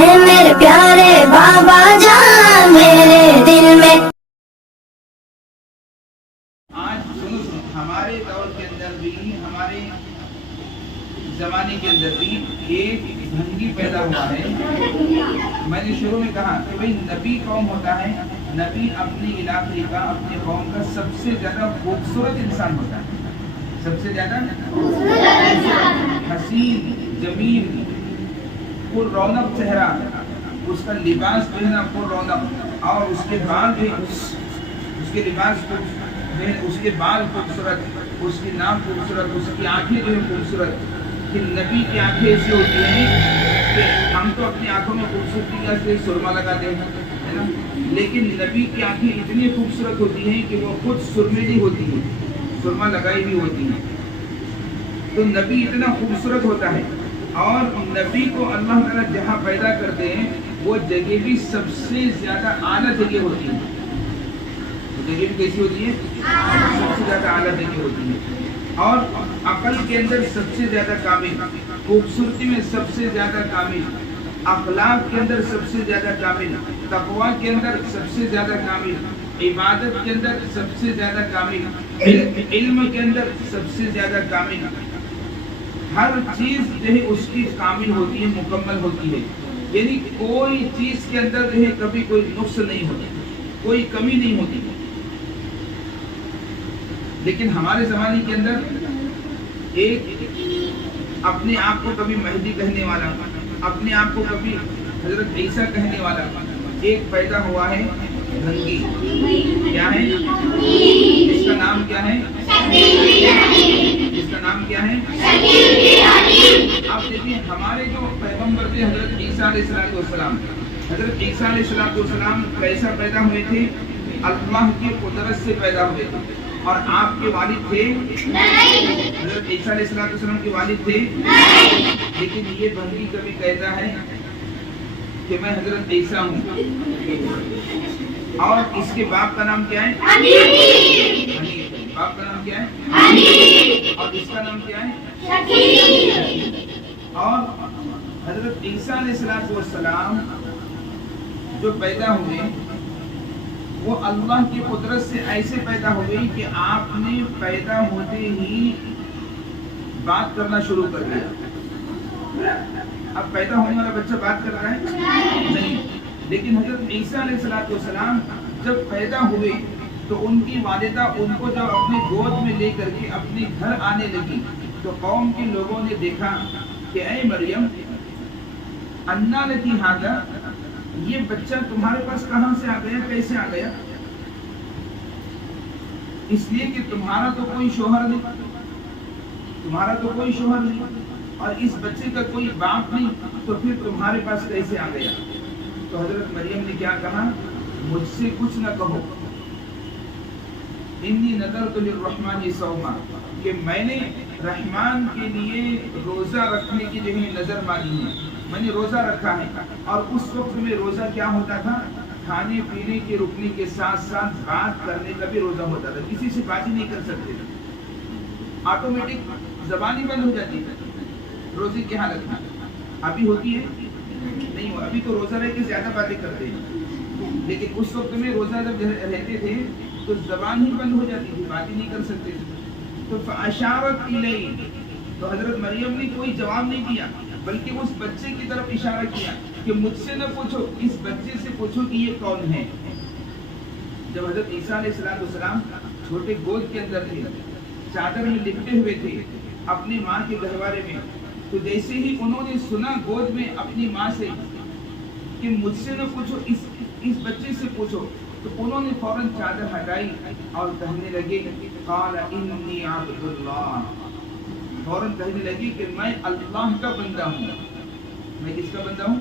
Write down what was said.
ہے میرے پیارے بابا جان میرے دل میں. آج سنو ہمارے دور کے اندر بھی ہمارے زمانے کے اندر بھی ایک بھنگی پیدا ہوا ہے. میں نے شروع میں کہا کہ بھئی نبی کون ہوتا ہے؟ نبی اپنے علاقے کا اپنے قوم کا سب سے زیادہ خوبصورت انسان ہوتا ہے. سب سے زیادہ حسین جمیل پر رونق چہرہ, اس کا لباس جو ہے نا پر رونق, اور اس کے بال بھی اس کے لباس اس کے بال خوبصورت, اس کی ناک خوبصورت, اس کی آنکھیں جو ہے خوبصورت. کہ نبی کی آنکھیں ایسی ہوتی ہیں کہ ہم تو اپنی آنکھوں میں خوبصورتی کا سے سرما لگا دیں ہے نا, لیکن نبی کی آنکھیں اتنی خوبصورت ہوتی ہیں کہ وہ خود سرمیلی ہوتی ہیں, سرما لگائی بھی ہوتی ہیں. تو نبی اتنا خوبصورت ہوتا ہے, اور نبی کو اللہ تعالیٰ جہاں پیدا کرتے ہیں وہ جگہ بھی سب سے زیادہ اعلیٰ جگہ ہوتی ہے. جگہ بھی کیسی ہوتی ہے؟ سب سے زیادہ اعلیٰ جگہ ہوتی ہے. اور عقل کے اندر سب سے زیادہ کامل, خوبصورتی میں سب سے زیادہ کامل, اخلاق کے اندر سب سے زیادہ کامل, تقوی کے اندر سب سے زیادہ کامل, عبادت کے اندر سب سے زیادہ کامل, علم کے اندر سب سے زیادہ کامل. ہر چیز جو ہے اس کی کامل ہوتی ہے, مکمل ہوتی ہے. یعنی کوئی چیز کے اندر جو ہے کبھی کوئی نقص نہیں ہوتا, کوئی کمی نہیں ہوتی. لیکن ہمارے زمانے کے اندر ایک اپنے آپ کو کبھی مہدی کہنے والا, اپنے آپ کو کبھی حضرت عیسیٰ کہنے والا ایک پیدا ہوا ہے, بھنگی. کیا ہے اس کا نام؟ کیا ہے اس کا نام؟ کیا ہے؟ آپ دیکھیں ہمارے جو پیغمبر تھے حضرت عیسیٰ علیہ السلام, حضرت عیسیٰ علیہ السلام کیسا پیدا ہوئے تھے؟ اللہ کی قدرت سے پیدا ہوئے تھے. اور آپ کے والد تھے؟ حضرت عیسیٰ علیہ السلام کے والد تھے. لیکن یہ بھنگی کبھی کہتا ہے کہ میں حضرت عیسیٰ ہوں, اور اس کے باپ کا نام کیا ہے؟ باپ کا نام کیا ہے؟ اور اس کا نام کیا ہے؟ اور حضرت عیسیٰ علیہ السلام جو پیدا ہوئے وہ اللہ کی قدرت سے ایسے پیدا ہو گئی کہ آپ نے پیدا ہوتے ہی بات کرنا شروع کر دیا. اب پیدا ہونے والا بچہ بات کر رہا ہے نہیں, لیکن حضرت عیسیٰ علیہ السلام جب پیدا ہوئے تو ان کی والدہ ان کو جب اپنے گود میں لے کر کے اپنے گھر آنے لگی تو قوم کے لوگوں نے دیکھا کہ اے مریم انا لکی ھذا, یہ بچہ تمہارے پاس کہاں سے آ گیا, کیسے آ گیا؟ اس لیے کہ تمہارا تو کوئی شوہر نہیں, تمہارا تو کوئی شوہر نہیں, اور اس بچے کا کوئی باپ نہیں, تو پھر تمہارے پاس کیسے آ گیا؟ تو حضرت مریم نے کیا کہا؟ مجھ سے کچھ نہ کہو, انی نذرت للرحمن صوما, کہ میں نے رحمان کے لیے روزہ رکھنے کی جو ہے نظر مانی ہے, میں نے روزہ رکھا ہے. اور اس وقت میں روزہ کیا ہوتا تھا؟ کھانے پینے کے رکنے کے ساتھ ساتھ بات کرنے کا بھی روزہ ہوتا تھا. کسی سے بات ہی نہیں کر سکتے تھے, آٹومیٹک زبان ہی بند ہو جاتی تھی روزے کی حالت میں. ابھی ہوتی ہے نہیں, ابھی تو روزہ رہ کے زیادہ باتیں کرتے ہیں, لیکن اس وقت میں روزہ جب رہتے تھے تو زبان ہی بند ہو جاتی تھی, بات ہی نہیں کر سکتے تھے. تو فاشارت الیہ, تو حضرت مریم نے کوئی جواب نہیں دیا بلکہ اس بچے کی طرف اشارہ کیا کہ مجھ سے نہ پوچھو, اس بچے سے پوچھو کہ یہ کون ہے. جب حضرت عیسیٰ علیہ السلام چھوٹے گود کے اندر تھے, چادر میں لپٹے ہوئے تھے اپنی ماں کے گہوارے میں, تو جیسے ہی انہوں نے سنا گود میں اپنی ماں سے کہ مجھ سے نہ پوچھو, اس بچے سے پوچھو, تو انہوں نے فوراً چادر ہٹائی اور کہنے لگے قال انی عبد اللہ, فوراً کہنے لگی کہ میں اللہ کا بندہ ہوں. میں کس کا بندہ ہوں؟